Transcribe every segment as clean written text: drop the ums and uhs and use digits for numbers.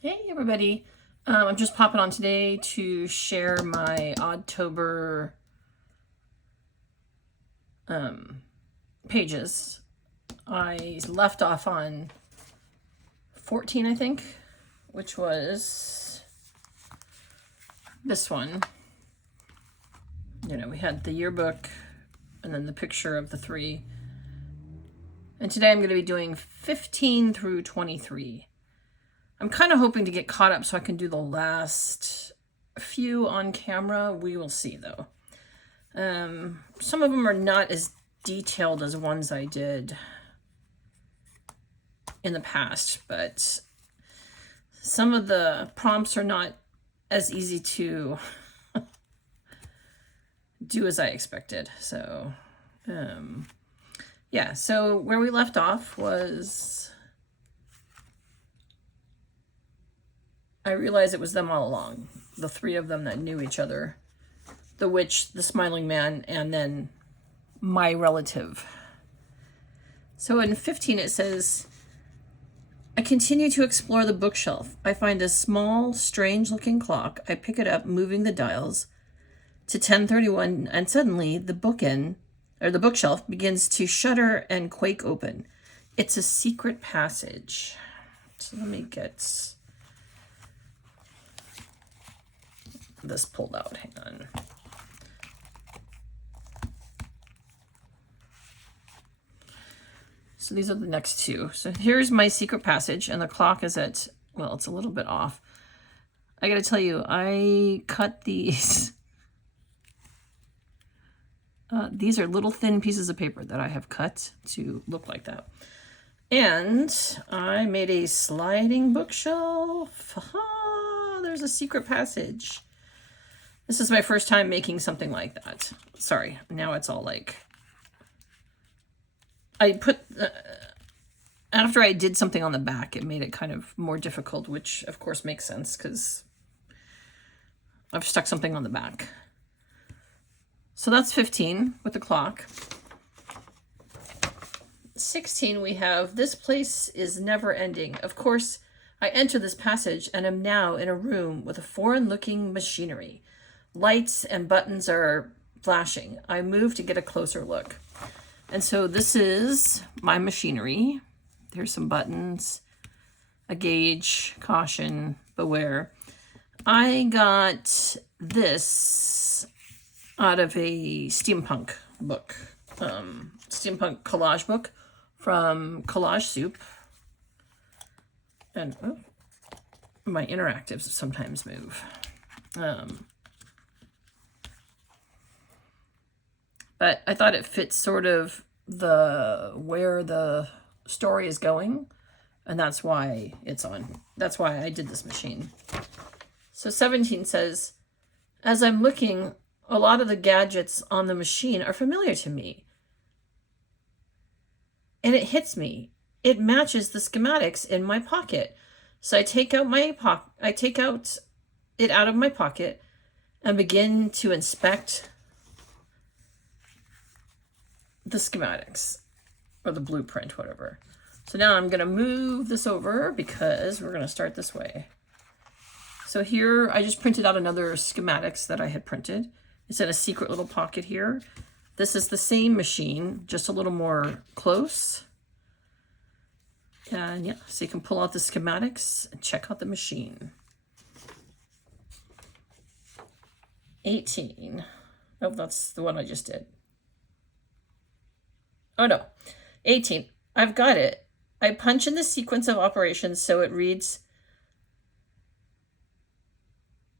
Hey everybody, I'm just popping on today to share my Oddtober pages. I left off on 14, I think, which was this one. You know, we had the yearbook and then the picture of the three. And today I'm going to be doing 15 through 23. I'm kind of hoping to get caught up so I can do the last few on camera. We will see, though. Some of them are not as detailed as ones I did in the past, but some of the prompts are not as easy to do as I expected. So, yeah, so where we left off was I realized it was them all along. The three of them that knew each other. The witch, the smiling man, and then my relative. So in 15 it says, I continue to explore the bookshelf. I find a small, strange-looking clock. I pick it up, moving the dials to 10:31, and suddenly the bookshelf begins to shudder and quake open. It's a secret passage. So let me get this pulled out. Hang on. So these are the next two. So here's my secret passage, and the clock is at, well, it's a little bit off. I gotta tell you, I cut these. These are little thin pieces of paper that I have cut to look like that. And I made a sliding bookshelf. Ah, there's a secret passage. This is my first time making something like that. Sorry, now it's all like... I put... after I did something on the back, it made it kind of more difficult, which of course makes sense because I've stuck something on the back. So that's 15 with the clock. 16, we have, this place is never ending. Of course, I enter this passage and am now in a room with a foreign-looking machinery. Lights and buttons are flashing. I move to get a closer look. And so this is my machinery. There's some buttons, a gauge, caution, beware. I got this out of a steampunk book, steampunk collage book from Collage Soup. And oh, my interactives sometimes move. But I thought it fits sort of where the story is going, and that's why it's on. That's why I did this machine. So 17 says, as I'm looking, a lot of the gadgets on the machine are familiar to me. And it hits me. It matches the schematics in my pocket. So I take out it out of my pocket and begin to inspect the schematics or the blueprint, whatever. So now I'm going to move this over because we're going to start this way. So here I just printed out another schematics that I had printed. It's in a secret little pocket here. This is the same machine, just a little more close. And yeah, so you can pull out the schematics and check out the machine. 18. Oh, that's the one I just did. Oh no, 18. I've got it. I punch in the sequence of operations so it reads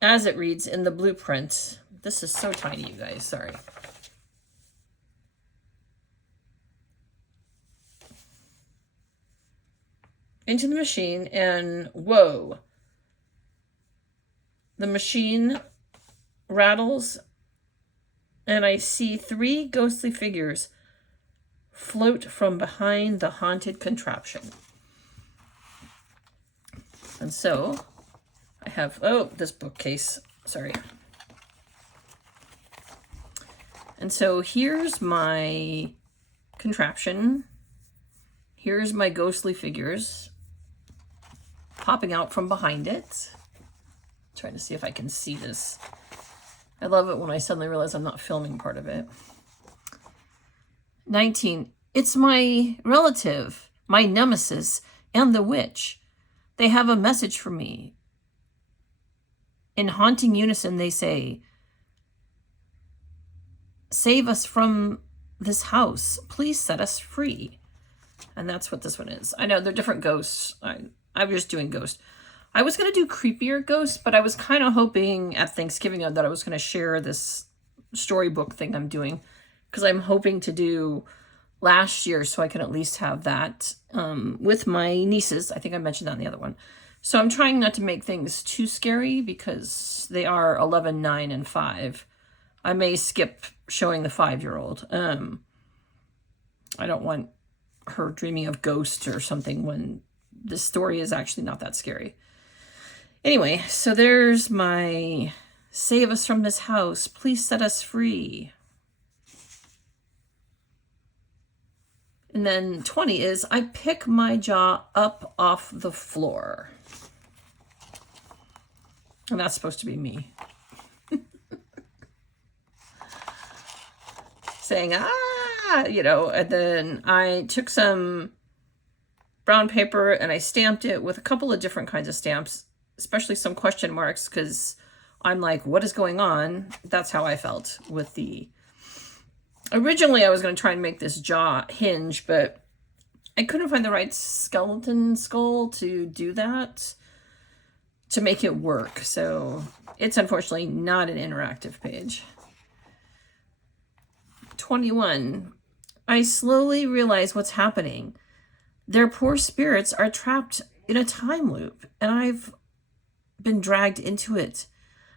as it reads in the blueprint. This is so tiny, you guys, sorry. Into the machine, and whoa. The machine rattles, and I see 3 ghostly figures float from behind the haunted contraption. And so I have, oh, this bookcase, sorry. And so here's my contraption. Here's my ghostly figures. popping out from behind it. Trying to see if I can see this. I love it when I suddenly realize I'm not filming part of it. 19. It's my relative, my nemesis, and the witch. They have a message for me. In haunting unison, they say, "Save us from this house. Please set us free." And that's what this one is. I know they're different ghosts. I'm just doing ghosts. I was going to do creepier ghosts, but I was kind of hoping at Thanksgiving that I was going to share this storybook thing I'm doing, because I'm hoping to do last year, so I can at least have that with my nieces. I think I mentioned that in the other one. So I'm trying not to make things too scary because they are 11, 9, and 5. I may skip showing the 5-year-old. I don't want her dreaming of ghosts or something when this story is actually not that scary. Anyway, so there's my "Save us from this house. Please set us free." And then 20 is "I pick my jaw up off the floor." And that's supposed to be me. Saying, "Ah," you know, and then I took some brown paper and I stamped it with a couple of different kinds of stamps, especially some question marks, because I'm like, what is going on? That's how I felt with the... Originally, I was going to try and make this jaw hinge, but I couldn't find the right skeleton skull to do that, to make it work. So it's unfortunately not an interactive page. 21. I slowly realize what's happening. Their poor spirits are trapped in a time loop, and I've been dragged into it.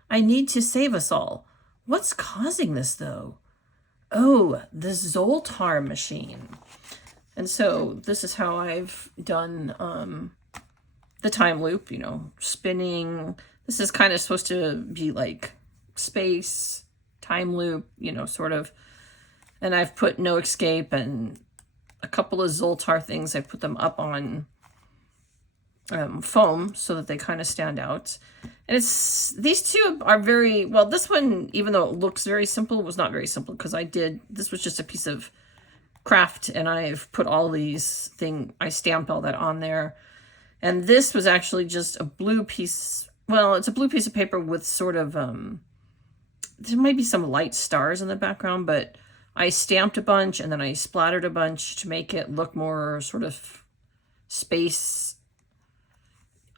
I need to save us all. What's causing this, though? Oh, the Zoltar machine. And so this is how I've done the time loop, you know, spinning. This is kind of supposed to be like space, time loop, you know, sort of. And I've put no escape and a couple of Zoltar things. I put them up on foam so that they kind of stand out. And it's, these two are very, well, this one, even though it looks very simple, was not very simple, because this was just a piece of craft, and I've put all these I stamped all that on there. And this was actually just a blue piece, well, it's a blue piece of paper with sort of, there might be some light stars in the background, but I stamped a bunch and then I splattered a bunch to make it look more sort of space,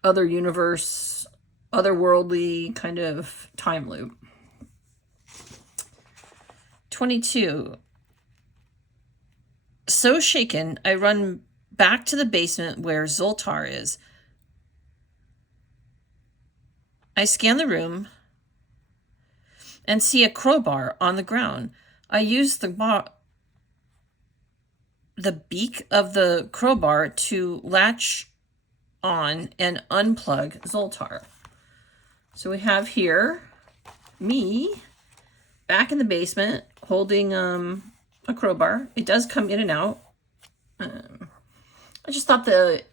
other universe, otherworldly kind of time loop. 22. So shaken, I run back to the basement where Zoltar is. I scan the room and see a crowbar on the ground. I use the beak of the crowbar to latch on and unplug Zoltar. So we have here me back in the basement holding a crowbar. It does come in and out. I just thought the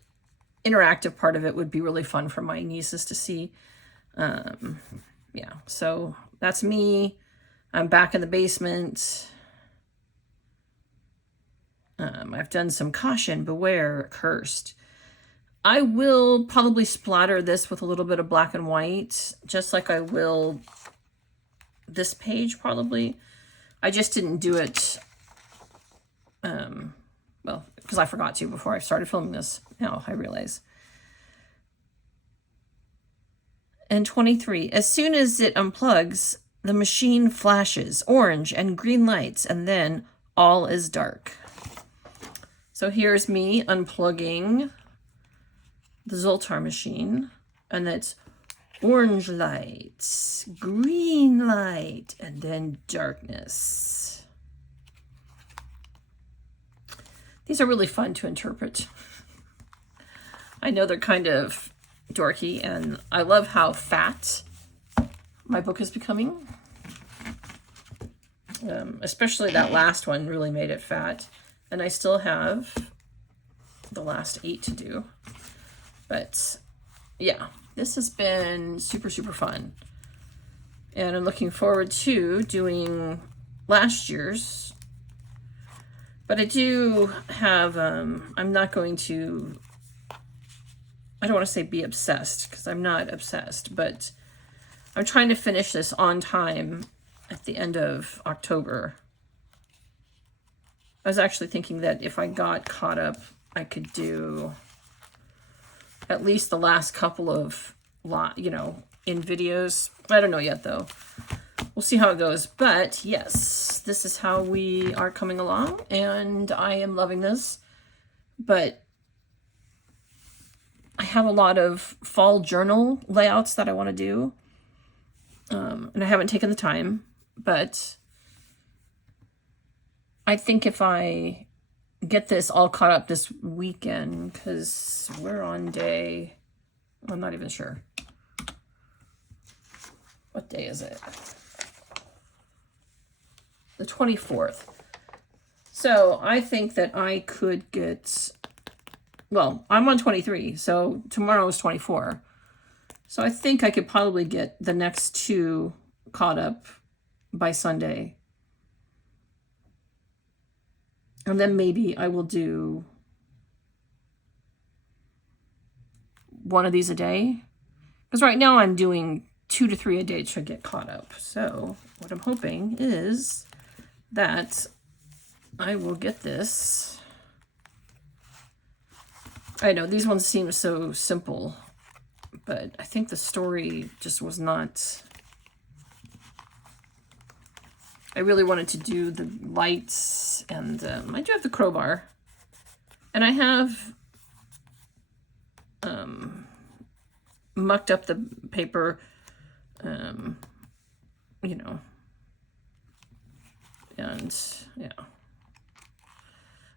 interactive part of it would be really fun for my nieces to see. Yeah, so that's me. I'm back in the basement. I've done some caution, beware, cursed. I will probably splatter this with a little bit of black and white, just like I will this page probably. I just didn't do it, well, because I forgot to before I started filming this. Now I realize. And 23, as soon as it unplugs, the machine flashes orange and green lights, and then all is dark. So here's me unplugging the Zoltar machine, and that's orange lights, green light, and then darkness. These are really fun to interpret. I know they're kind of dorky, and I love how fat my book is becoming. Especially that last one really made it fat. And I still have the last 8 to do. But yeah, this has been super, super fun. And I'm looking forward to doing last year's. But I do have, I'm not going to, I don't want to say be obsessed, because I'm not obsessed, but I'm trying to finish this on time at the end of October. I was actually thinking that if I got caught up, I could do at least the last couple of, in videos. I don't know yet, though. We'll see how it goes. But yes, this is how we are coming along, and I am loving this. But I have a lot of fall journal layouts that I want to do. And I haven't taken the time, but I think if I get this all caught up this weekend, because we're on day, I'm not even sure. What day is it? The 24th. So I think that I could get, well, I'm on 23, so tomorrow is 24. So I think I could probably get the next two caught up by Sunday. And then maybe I will do one of these a day. Because right now I'm doing 2 to 3 a day to get caught up. So what I'm hoping is that I will get this. I know these ones seem so simple, but I think the story just was not. I really wanted to do the lights, and I do have the crowbar, and I have mucked up the paper, and yeah.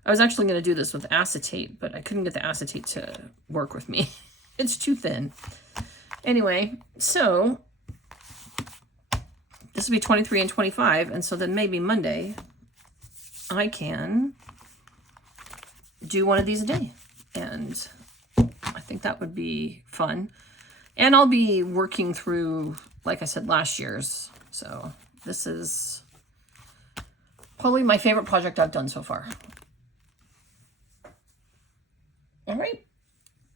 I was actually going to do this with acetate, but I couldn't get the acetate to work with me. It's too thin. Anyway, so this will be 23 and 25, and so then maybe Monday I can do one of these a day, and I think that would be fun. And I'll be working through, like I said, last year's, so this is probably my favorite project I've done so far. All right.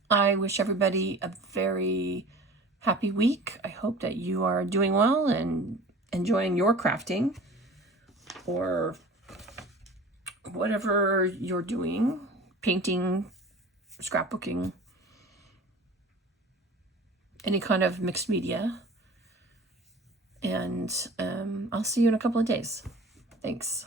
I wish everybody a very happy week. I hope that you are doing well and enjoying your crafting, or whatever you're doing, painting, scrapbooking, any kind of mixed media. And I'll see you in a couple of days. Thanks.